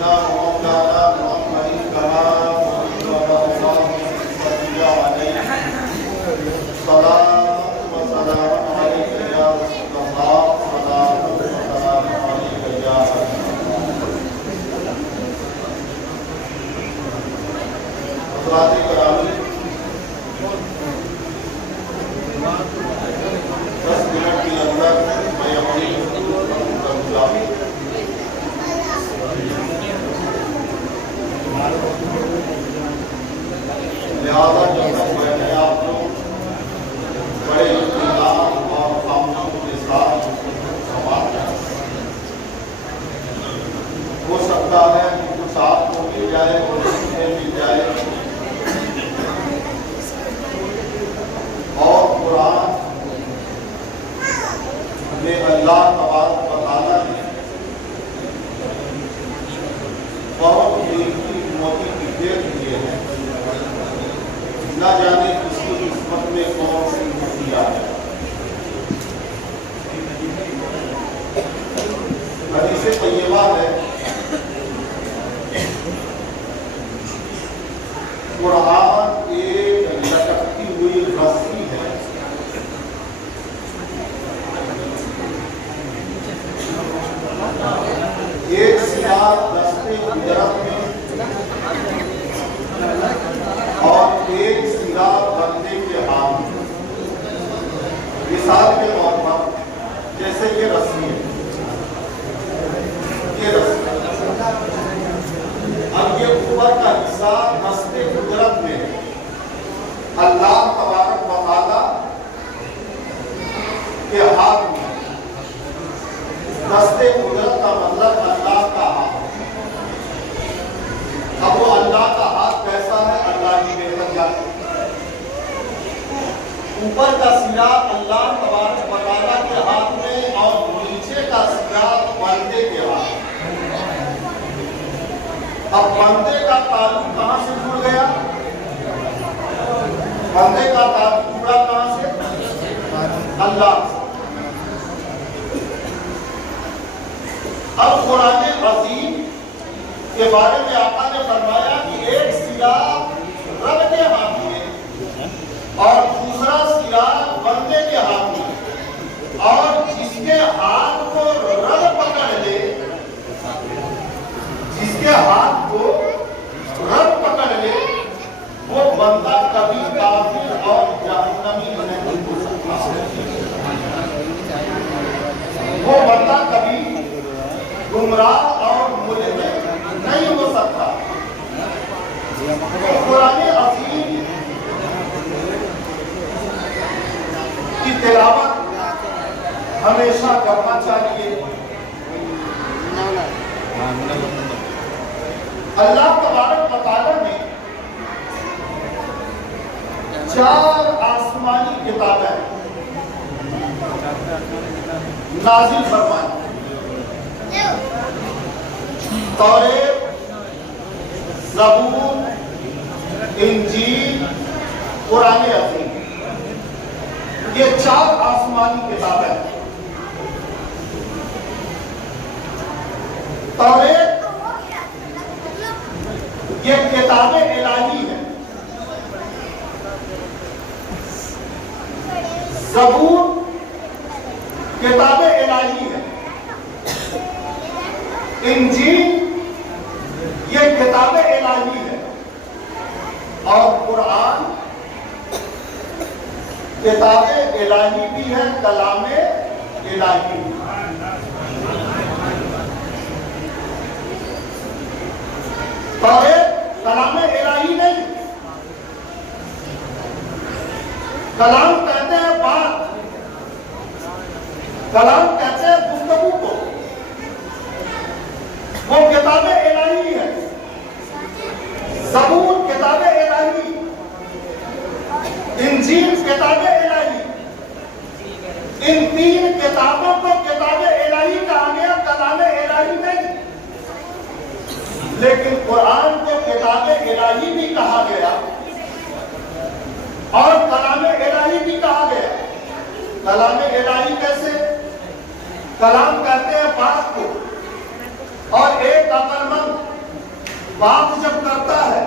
सय्यिदना व मौलाना मुहम्मदिन कमा वज़ल्लल्लाहु अलैहि सलाम व सलाम अलैका या रसूलल्लाह सलाम व सलाम अलैका या हज़रात करामी 10 मिनट के अंदर मैं अपनी करूँगा। लिहाजा जब तक मैंने आप लोग बड़े इत्मीनान और खामोशी के साथ समाप्त हो सकता है कि कुछ आपको मिल जाए और सीखने मिल जाए और कुरान में अल्लाह तबारक व तआला ने बहुत कीमती मोती की भेंट दिए हैं। न जाने किसकी किस्मत में कौन सी मोतियां है। हदीस तय्यबा है कुरान एक लटकती हुई रस्सी है एक सिरा दस्ते गुजरत में और एक सिरा बंदे के हाथ में। मिसाल के तौर पर जैसे ये रस्सी है, ये रस्सी अब ये ऊपर का हिस्सा दस्ते गुजरत में अल्लाह तबारक व तआला के हाथ में। दस्ते कुदरत का मतलब अल्लाह का हाथ। अब वो अल्लाह का हाथ कैसा है अल्लाह ही बेहतर जानते। ऊपर का सिरा अल्लाह तबारक व तआला के हाथ में और नीचे का सिरा बंदे के हाथ में। अब बंदे का ताल्लुक कहां से जुड़ गया? बंदे का ताल्लुक जुड़ा कहां से? अल्लाह। अब कुरान अज़ीम के बारे में आका ने फरमाया कि एक सिरा रब के हाथ में और दूसरा सिरा बंदे के हाथ में, और जिसके हाथ को रब पकड़ ले, जिसके हाथ को रब पकड़ ले, वो बंदा कभी काफिर और जहन्नमी नहीं हो सकता। वो बंदा कभी गुमराह और मुल्हिद नहीं हो सकता। कुरान अज़ीम की तिलावत हमेशा करना चाहिए। अल्लाह तबारक व तआला ने 4 आसमानी किताबें नाज़िल फरमाई। तौरेत, ज़बूर, इंजील, कुरान अज़ीम, ये 4 आसमानी किताबें। तौरेत ये किताबें इलाही है। ज़बूर किताबें इलाही है। इंजील ये किताबें इलाही है। और कुरान किताबें इलाही भी है, कलामे इलाही भी। तौरेत कलामे इलाही नहीं। कलाम कहते हैं बात, कलाम कहते हैं गुफ्तगू को। वो किताबें इलाही है। ज़बूर किताबें इलाही, इंजील किताबें इलाही। इन 3 किताबों को किताबें इलाही कहा गया, कलामे इलाही नहीं। लेकिन कुरान को किताबें इलाही भी कहा गया और कलामे इलाही भी कहा गया। कलामे इलाही कैसे? कलाम कहते हैं बात को, और एक अक्लमंद बात जब करता है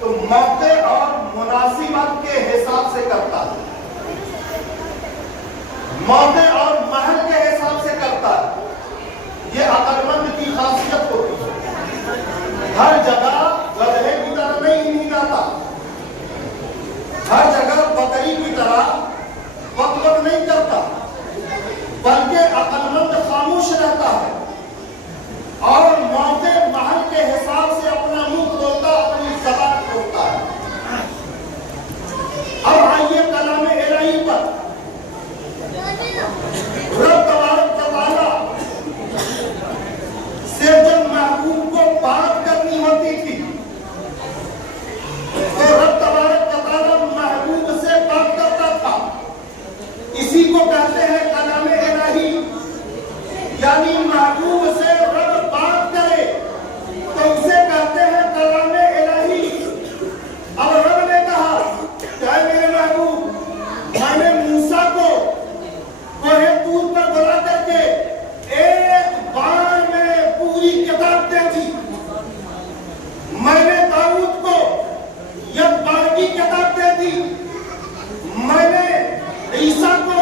तो मौके और मुनासिबत के हिसाब से करता है, मौके और महल के हिसाब से करता है। ये अकलमंद की खासियत होती है। हर जगह गधे की तरह नहीं जाता, हर जगह बकरी की तरह बकबक नहीं करता, बल्कि अकलमंद खामोश रहता है और मौके महल के हिसाब से अपना मुंह खोलता, अपनी ज़बान खोलता है। अब आइए कलाम इलाही पर। रब तबारक व तआला से जब महबूब को बात करनी होती थी तो रब तबारक व तआला महबूब से बात करता था। इसी को कहते हैं कलाम इलाही, यानी महबूब से रब बात करे तो उसे कहते हैं कलाम इलाही। अब रब ने कहा क्या मेरे महबूब, मैंने मूसा को कोहे तूर पर बुला करके एक बार में पूरी किताब दे दी, मैंने दाऊद को एक बार की किताब दे दी, मैंने ईसा को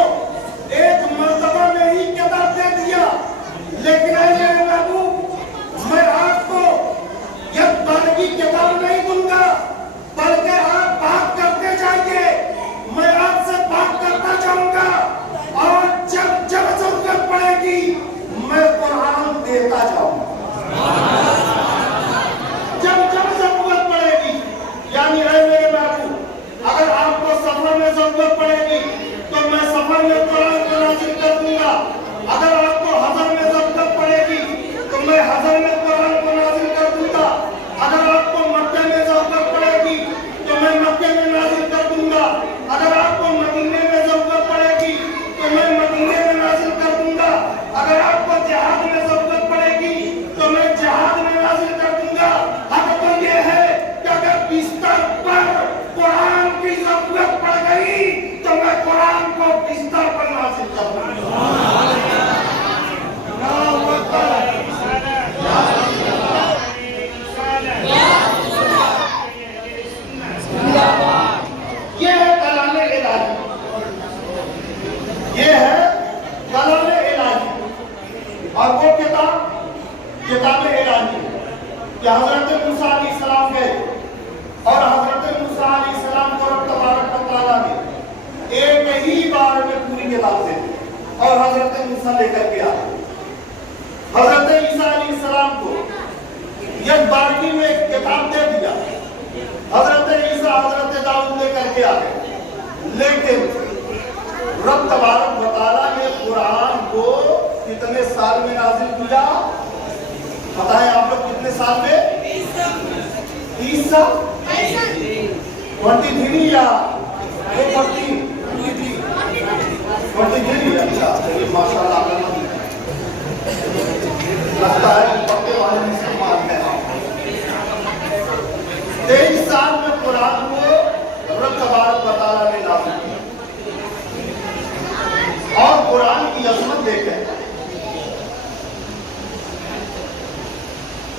एक मर्तबा में ही किताब दे दिया, लेकिन मेरे महबूब मैं आपको एक बार की किताब नहीं दूंगा, बल्कि आप बात करते जाइए, मैं आपसे बात करता जाऊंगा और जब जब जरूरत पड़ेगी मैं कुरान देता जाऊंगा। जब जब जरूरत पड़ेगी, यानी है मेरे महबूब अगर आपको सफर में जरूरत पड़ेगी तो मैं सफर में कुरान को नाज़िल कर दूंगा, अगर आपको हज़र में जरूरत पड़ेगी तो मैं हज़र में कुरान को नाज़िल कर दूंगा, अगर आपको मक्के में जरूरत पड़ेगी तो मैं मक्के में नाज़िल कर दूंगा, अगर आपको मदीने में जरूरत पड़ेगी तो मैं मदीने में नाज़िल कर दूंगा, अगर आपको जिहाद में जरूरत पड़ेगी तो मैं जिहाद में नाज़िल कर दूंगा। हक तो ये है कि अगर बिस्तर पर कुरान की जरूरत पड़ गई तो मैं कुरान को बिस्तर पर नाज़िल कर दूंगा। ये है कलाम इलाही, ये है कलाम इलाही। और वो किताब इलाही कि हजरत मूसा अलैहिस्सलाम गए और हजरत मूसा अलैहिस्सलाम को रब तबारक व तआला ने एक ही बार में पूरी किताब दे दी और हजरत मूसा लेकर के आए। हजरत ईसा अलैहिस्सलाम को एक बारगी में किताब दे दिया, हजरत ईसा हजरत दाऊद लेकर के आए, लेकिन रब तबारक व तआला ने कुरान को कितने साल में नाज़िल किया? बताएं आप लोग कितने साल में? 30 साल, 23 या 23? अच्छा, चलिए माशाल्लाह, लगता है पक्के वाले मुसलमान हैं। 23 साल में कुरान को रब तबारक व तआला ने नाज़िल किया। और कुरान की अज़मत देखें,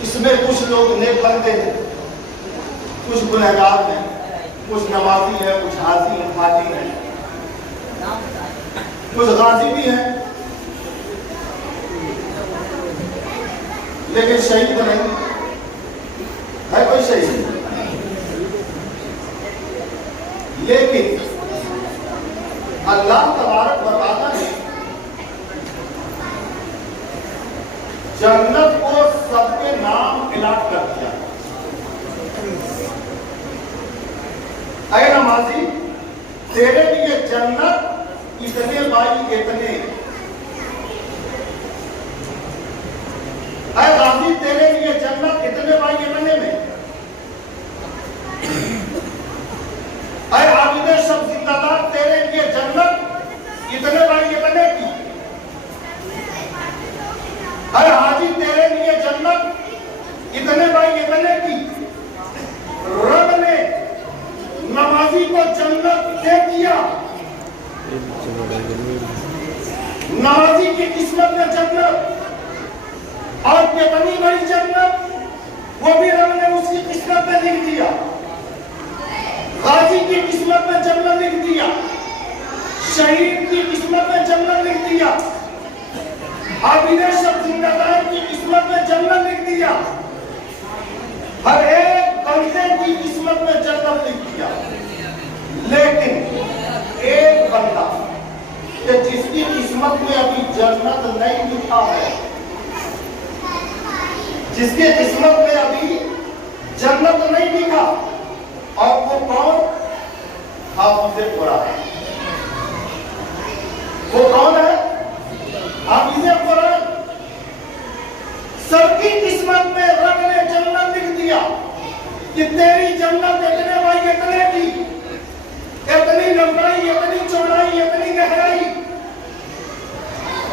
इसमें कुछ लोग नेक बंदे हैं, कुछ गुनहगार हैं, कुछ नमाजी है, कुछ हाजी हैं, हाजी हैं, कुछ गाजी भी हैं, लेकिन शहीद नहीं है कोई शहीद। लेकिन अल्लाह तबारक व तआला ने जन्नत को सबके नाम इलाट कर दिया। अरे नमाजी, तेरे लिए जन्नत इतने बाई इतने, अरे गाजी तेरे लिए जन्नत इतने बाई इतने में, अरे आबिदे सब जिंदाबाद तेरे लिए जन्नत इतने बाई इतने की, अरे हाजी तेरे लिए जन्नत इतने बाई इतने की। रब ने नमाजी को जन्नत दे दिया, नमाजी की किस्मत में जन्नत, और कितनी बड़ी जन्नत वो भी रब ने उसी लिख दिया, गाजी की किस्मत में जन्नत लिख दिया, शहीद की किस्मत में जन्नत लिख दिया, आबिद शब जिंदादार की किस्मत में जन्नत लिख दिया, हर एक बंदे की किस्मत में जन्नत लिख दिया। लेकिन एक बंदा कि जिसकी किस्मत में अभी जन्नत नहीं लिखा है, जिसकी किस्मत में अभी जन्नत नहीं लिखा, और वो कौन? हाफिज़ कुरान। वो कौन है? हाफिज़ कुरान। सबकी किस्मत में रब ने जन्नत लिख दिया कि तेरी जन्नत इतने भाई इतने की, इतनी लंबाई, इतनी चौड़ाई, इतनी गहराई,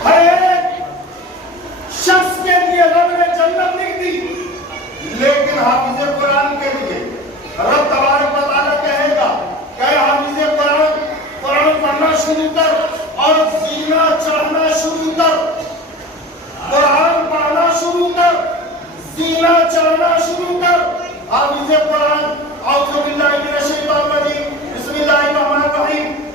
हर एक शख्स के लिए रब ने जन्नत लिख दी। लेकिन हाफिज़ कुरान के लिए रब तबारक व तआला कहेगा कि हाफिज़ कुरान, कुरान पढ़ना शुरू कर और जीना चढ़ना शुरू कर, कुरान पढ़ना शुरू कर, जीना चढ़ना शुरू कर। हाफिज़ कुरान, औज़ु बिल्लाहि मिनश शैतानिर रजीम, बिस्मिल्लाहिर रहमानिर रहीम।